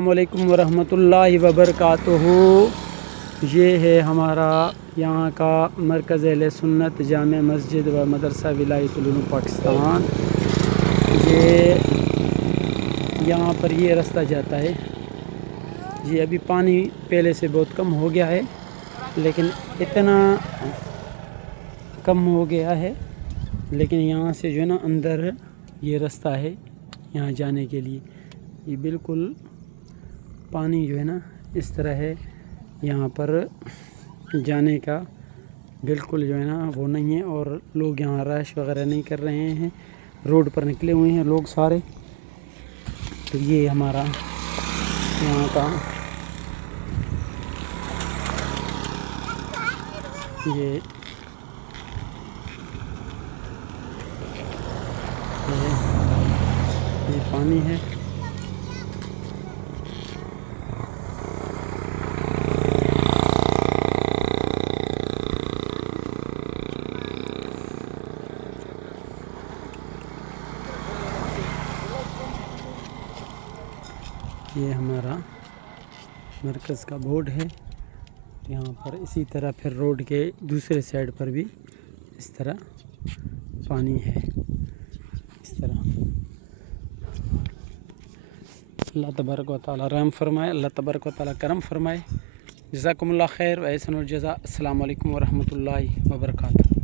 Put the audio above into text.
अस्सलामुअलैकुम वरहमतुल्लाहि वबरकातुहू। ये है हमारा यहाँ का मरकज़ अहले सुन्नत जामे मस्जिद व मदरसा विलायतुल उलूम पाकिस्तान। ये यहाँ पर ये रास्ता जाता है। जी अभी पानी पहले से बहुत कम हो गया है, लेकिन इतना कम हो गया है, लेकिन यहाँ से जो है ना अंदर ये रास्ता है यहाँ जाने के लिए। ये बिल्कुल पानी जो है ना इस तरह है, यहाँ पर जाने का बिल्कुल जो है ना वो नहीं है। और लोग यहाँ रश वगैरह नहीं कर रहे हैं, रोड पर निकले हुए हैं लोग सारे। तो ये हमारा यहाँ का ये पानी है। ये हमारा मरकज़ का बोर्ड है। यहाँ पर इसी तरह फिर रोड के दूसरे साइड पर भी इस तरह पानी है। इस तरह अल्लाह तबारक व तआला रहम फरमाए, अल्लाह तबारक व तआला करम फरमाए। जज़ाकुमुल्लाह खैर व एहसनुल जज़ा। अस्सलामु अलैकुम व रहमतुल्लाहि व बरकातुहू।